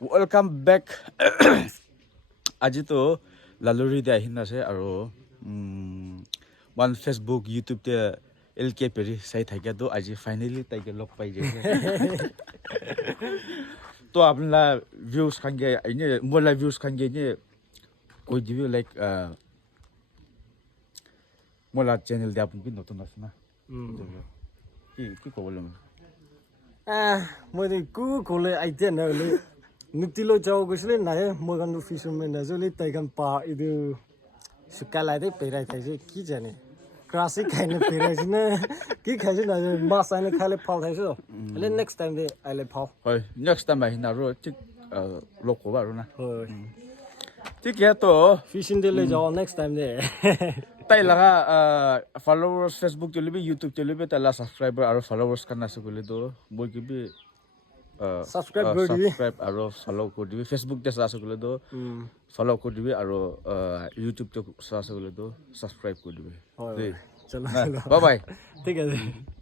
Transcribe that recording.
Welcome back. আজি তো লালুৰি দে আহিন আছে আৰু one Facebook YouTube তে LK পেৰি চাই থাকে তো আজি ফাইনালি তাইকে লগ পাই যায় তো আপনারা ভিউজ খানগে ইনে মোলা ভিউজ খানগে ইনে কই দিবি লাইক মোলা চ্যানেল দে আপনি নতুন আছে না কি কবলম মই কলে আইডিয়া নহলে নুতিলৈ যাওঁ গৈছিলে নাই মই গান ফিচাৰমেন নাজলি তাইগান পা ইদু সুকালাইদে পেৰাই থাইছে কি জানে ক্ৰাসিক খাইনে পেৰাইছে নে কি খাইছে না মাছ আইনে খালে ফাল খাইছে হলে নেক্সট টাইম দে আইলে ফাল হয় নেক্সট টাইম আহিন আৰু ঠিক লগ কবা আৰু না হয় ঠিক তো ফিশিং দে লৈ যাওঁ নেক্সট টাইম দে তাই লাগা followers Facebook চলিবি YouTube চলিবি তালা সাবস্ক্রাইবার আৰু followers কানা আছে গলি তো মই কিবি সাবস্ক্ৰাইব কৰি দিবি সাবস্ক্ৰাইব আৰু ফলো কৰি দিবি Facebook তে আছে গলি তো ফলো কৰি দিবি আৰু YouTube তে আছে গলি তো সাবস্ক্ৰাইব কৰি দিবি হয় চলো বাই বাই ঠিক আছে